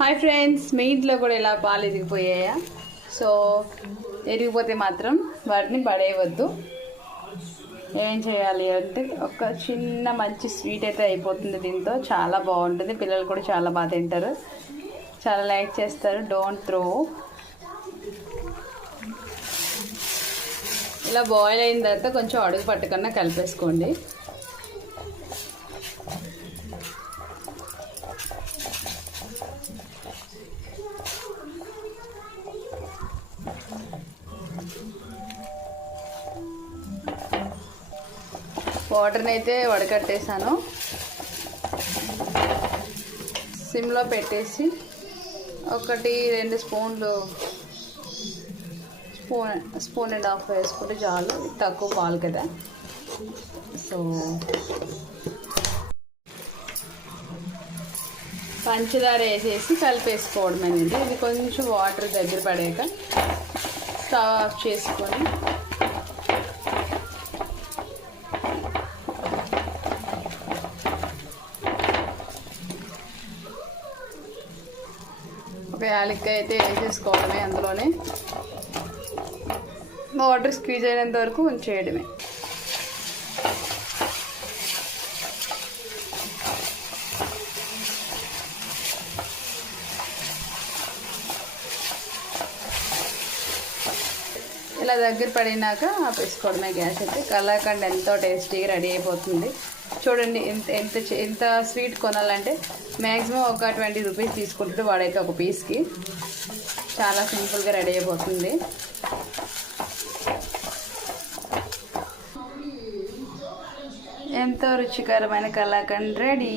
Hi friends, మీ ఇంట్లో కూడా ఇలా పాలు ఎదిగిపోయాయా? సో ఎదిగిపోతే మాత్రం వాటిని పడేయవద్దు. ఏం చేయాలి అంటే ఒక చిన్న మంచి స్వీట్ అయితే అయిపోతుంది. దీంతో చాలా బాగుంటుంది. పిల్లలు కూడా చాలా బాగా తింటారు, చాలా లైక్ చేస్తారు. Don't throw. ఇలా బాయిల్ అయిన తర్వాత కొంచెం అడుగు పట్టుకన్నా కలిపేసుకోండి. వాటర్ని అయితే వడకట్టేసాను. సిమ్లో పెట్టేసి 1-2 స్పూన్లు స్పూన్ అండ్ హాఫ్ వేసుకుంటే చాలు. తక్కువ పాలు కదా. సో పంచదార వేసేసి కలిపేసుకోవడం అనేది. ఇది కొంచెం వాటర్ దగ్గర పడాక స్టవ్ ఆఫ్ చేసుకొని ఒక యాలక్కాయ అయితే వేసేసుకోవడమే. అందులోనే వాటర్ స్క్వీజ్ అయినంత వరకు ఉంచేయడమే. ఇలా దగ్గర పడినాక ఆపేసుకోవడమే గ్యాస్ అయితే. కలాకండ్ ఎంతో టేస్టీగా రెడీ అయిపోతుంది. చూడండి, ఎంత స్వీట్ కొనాలంటే మ్యాక్సిమం ఒక 20 రూపీస్ తీసుకుంటాడు వాడైతే ఒక పీస్కి. చాలా సింపుల్గా రెడీ అయిపోతుంది. ఎంతో రుచికరమైన కలాకండ్ రెడీ.